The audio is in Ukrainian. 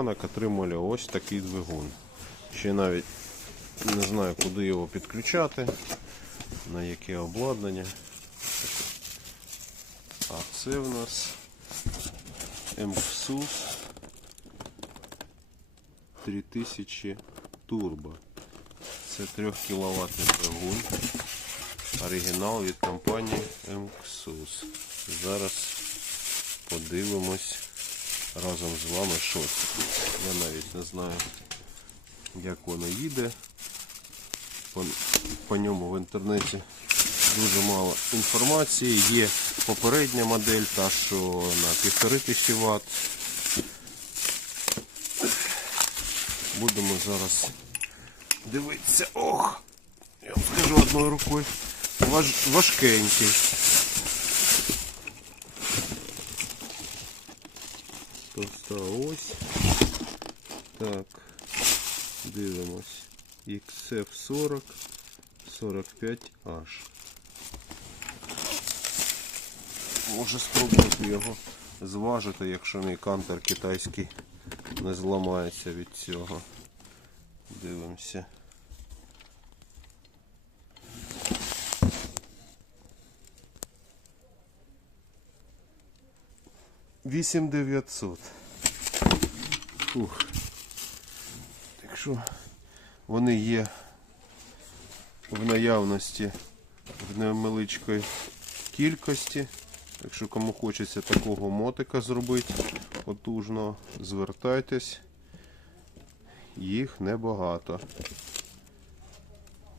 ранок отримали ось такий двигун. Ще навіть не знаю, куди його підключати, на яке обладнання. А це в нас MXUS 3000 Turbo. Це 3 кВт двигун. Оригінал від компанії MXUS. Зараз подивимось разом з вами, що це. Я навіть не знаю, як воно їде. По, по ньому в інтернеті дуже мало інформації. Є попередня модель, та що на 1500 Вт. Будемо зараз дивитися. Ох! Я вам скажу одною рукою. Важ, важкенький. Товста ось. Так. Дивимось. XF40 45H. Може спробувати його зважити, якщо мій кантер китайський не зламається від цього. Дивимося. Вісім дев'ятсот. Фух. Так вони є в наявності в невеличкій кількості. Якщо кому хочеться такого мотика зробити потужно, звертайтесь. Їх небагато.